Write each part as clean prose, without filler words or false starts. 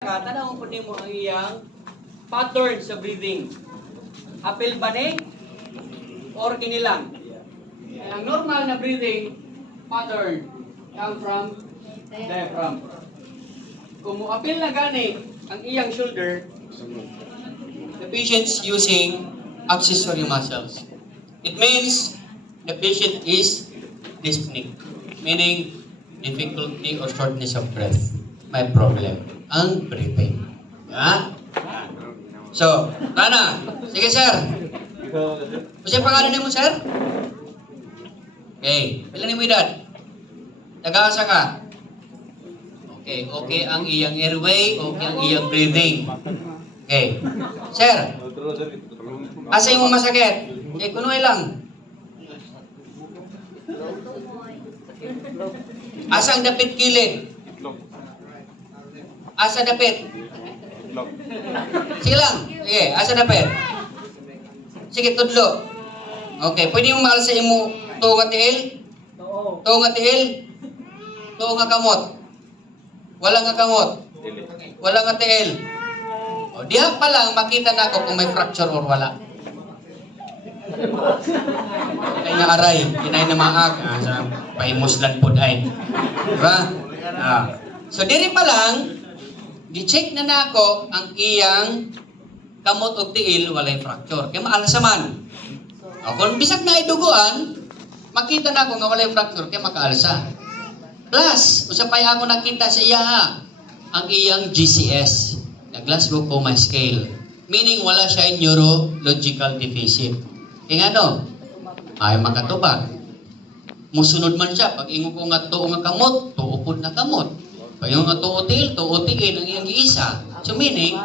Tanaw po nimo ang iyang pattern sa breathing. Apil ba ni? Or kinilang? Ang normal na breathing pattern come from diaphragm. Kung apil na gani ang iyang shoulder, the patient's using accessory muscles. It means the patient is dyspneic, meaning difficulty or shortness of breath. May problem ang breathing. Ha? So, Tana. Sige, sir. Kasi pangalan mo, sir? Okay. Ilan mo edad? Nag-aasa ka? Okay. Okay ang iyang airway. Okay ang iyang breathing. Okay. Sir. Asa yung masakit? Eh, kunoy lang. Asa ang dapit kilid? Asa dapit? Sige lang. Sige, asa dapit? Sige, tudlo. Okay, pwede mo mahal sa imo tuo nga tiil? Tuo nga tiil? Tuo nga kamot? Wala nga kamot? Wala nga tiil? O, diha pa lang makita na ako kung may fracture or wala. Kaya nga aray, kinay na maag. Sa paimuslan po ay. Diba? So, diri pa lang, gi-check na nako ang iyang kamot o tiil walay fracture. Kaya maalsa man. Kung bisag na iduguan, makita na ko nga walay fracture kaya makaalsa. Plus, usapay ako nakita sa iya ang iyang GCS, the Glasgow Coma Scale. Meaning wala siya neurological deficit. Kaya ano? Ay makatubag. Musunod man siya. Pag ingo ko nga tuo nga kamot, tuo po na kamot. Pag yung tuutil ang iyang giisa. So meaning,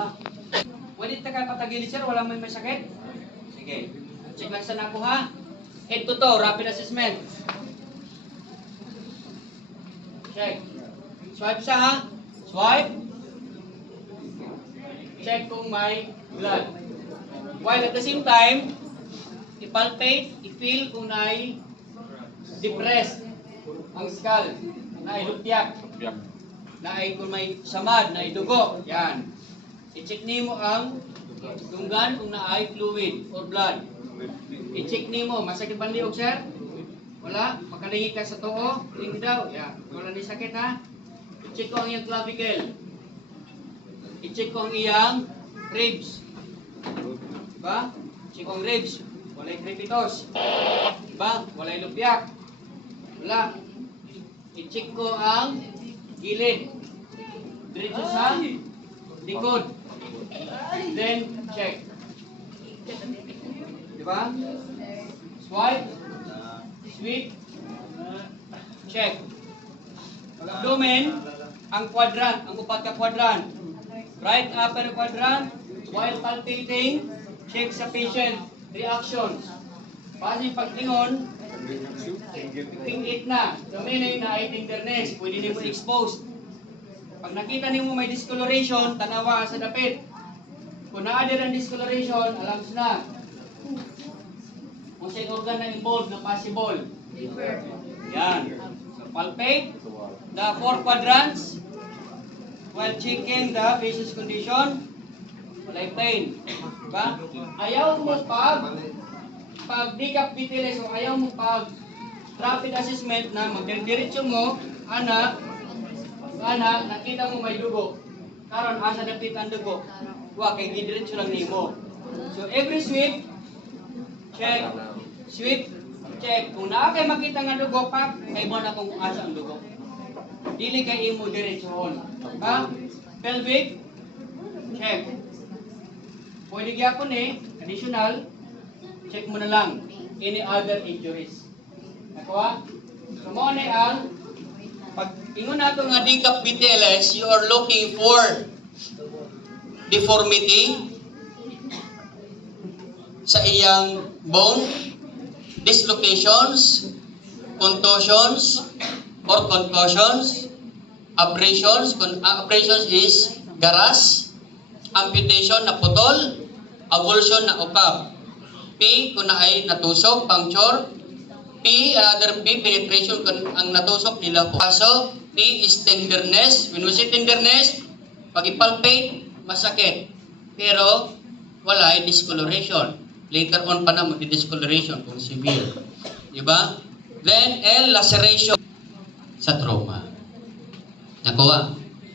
pwede ka patagilid sir, wala may sakit? Sige. Check lang sa nako ha. Head to toe, rapid assessment. Check. Swipe siya ha. Swipe. Check kung may blood. While at the same time, i-palpate, i-feel kung na'y depressed ang skull, na'y lupyak. Na ay kung may samad, na dugo, yan. I-check nimo ang tunggan kung na ay fluid or blood. I-check nimo, masakit ba liog sir? Wala? Makalingi ka sa too? Hindi daw, yan. Wala ni sakit ha? I-check ko ang iyang clavicle. I-check ko ang iyang ribs. Diba? I-check ko ang ribs. Walay crepitus. Diba? Walay lupyak. Wala. I-check ko ang gilid. Diretso sa likod. Then, check. Diba? Swipe. Sweep. Check. Pag-abdomen, ang quadrant, ang upat ka quadrant. Right upper quadrant, while palpating, check sa patient reactions. Kasi pagtingon, tingit na. So meaning na ay tenderness, pwede nimo exposed. Pag nakita nimo may discoloration, tanawa sa dapit. Kung naadir ang discoloration, alam na. Kung sa organ na involved na possible. Yan. So palpate the four quadrants while checking the patient's condition. Walay pain. Diba? Ayaw mo pag decapitalize o ayaw mo pag rapid assessment na magdiretso mo, anak, nakita mo may dugo. Karon asa dapit ang dugo. Wa kay gidiretso lang nimo. So every sweep, check. Sweep, check. Kung naa kay makita nga dugo pa, kay mo na kung asa ang dugo. Dili kay imo diretsohon. Ha? Pelvic, check. Pwede gyapon additional, check mo na lang any other injuries. Nakuha? So mo na ang pag ingon nato nga decapitalize, you are looking for deformity sa iyang bone, dislocations, contusions or concussions, abrasions. Abrasions is garas, amputation na putol, avulsion na ukap. P kung na ay natusok, puncture. P, another P, penetration kung ang natusok nila po. Kaso, P is tenderness. When we say tenderness, Pag ipalpate, masakit. Pero, wala ay discoloration. Later on pa na mag-discoloration kung severe. Diba? Then, L, laceration sa trauma. Nakuha.